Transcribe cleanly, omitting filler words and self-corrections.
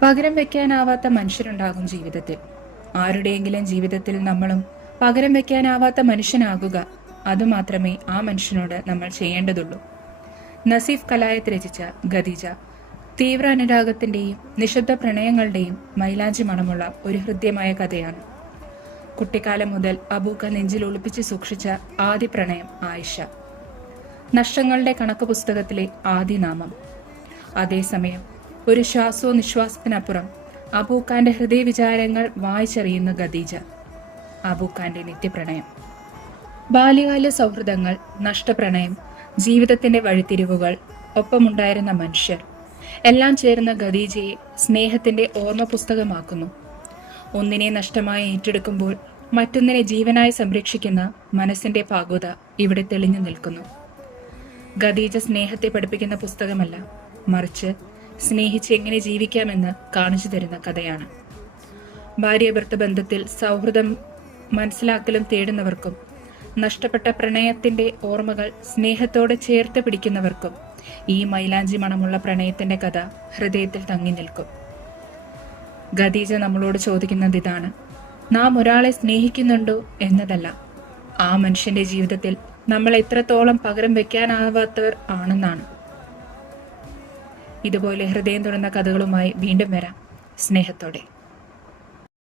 പകരം വെക്കാനാവാത്ത മനുഷ്യരുണ്ടാകും ജീവിതത്തിൽ. ആരുടെയെങ്കിലും ജീവിതത്തിൽ നമ്മളും പകരം വെക്കാനാവാത്ത മനുഷ്യനാകുക, അതുമാത്രമേ ആ മനുഷ്യനോട് നമ്മൾ ചെയ്യേണ്ടതുള്ളൂ. നസീഫ് കലായത്ത് രചിച്ച ഖദീജ തീവ്ര അനുരാഗത്തിന്റെയും നിശബ്ദ പ്രണയങ്ങളുടെയും മൈലാഞ്ചി മണമുള്ള ഒരു ഹൃദ്യമായ കഥയാണ്. കുട്ടിക്കാലം മുതൽ അബൂക്ക നെഞ്ചിൽ ഒളിപ്പിച്ച് സൂക്ഷിച്ച ആദ്യ പ്രണയം ആയിഷ. നഷ്ടങ്ങളുടെ കണക്ക് പുസ്തകത്തിലെ ആദ്യ നാമം. അതേസമയം ഒരു ശ്വാസോ നിശ്വാസത്തിനപ്പുറം അബൂക്കാന്റെ ഹൃദയവിചാരങ്ങൾ വായിച്ചറിയുന്ന ഖദീജ, അബൂക്കാന്റെ നിത്യപ്രണയം. ബാല്യകാല സൗഹൃദങ്ങൾ, നഷ്ടപ്രണയം, ജീവിതത്തിന്റെ വഴിത്തിരിവുകൾ, ഒപ്പമുണ്ടായിരുന്ന മനുഷ്യർ എല്ലാം ചേർന്ന ഖദീജയെ സ്നേഹത്തിന്റെ ഓർമ്മ പുസ്തകമാക്കുന്നു. ഒന്നിനെ നഷ്ടമായി ഏറ്റെടുക്കുമ്പോൾ മറ്റൊന്നിനെ ജീവനായി സംരക്ഷിക്കുന്ന മനസ്സിന്റെ പാകുത ഇവിടെ തെളിഞ്ഞു നിൽക്കുന്നു. ഖദീജ സ്നേഹത്തെ പഠിപ്പിക്കുന്ന പുസ്തകമല്ല, മറിച്ച് സ്നേഹിച്ച് എങ്ങനെ ജീവിക്കാമെന്ന് കാണിച്ചു തരുന്ന കഥയാണ്. ഭാര്യ ഭർത്ത ബന്ധത്തിൽ സൗഹൃദം മനസ്സിലാക്കലും തേടുന്നവർക്കും നഷ്ടപ്പെട്ട പ്രണയത്തിന്റെ ഓർമ്മകൾ സ്നേഹത്തോടെ ചേർത്ത് പിടിക്കുന്നവർക്കും ഈ മൈലാഞ്ചി മണമുള്ള പ്രണയത്തിന്റെ കഥ ഹൃദയത്തിൽ തങ്ങി നിൽക്കും. ഖദീജ നമ്മളോട് ചോദിക്കുന്നത് ഇതാണ്: നാം ഒരാളെ സ്നേഹിക്കുന്നുണ്ടോ എന്നതല്ല, ആ മനുഷ്യന്റെ ജീവിതത്തിൽ നമ്മൾ എത്രത്തോളം പകരം വെക്കാനാവാത്തവർ ആണെന്നാണ്. ഇതുപോലെ ഹൃദയം തുറന്ന കഥകളുമായി വീണ്ടും വരാം, സ്നേഹത്തോടെ.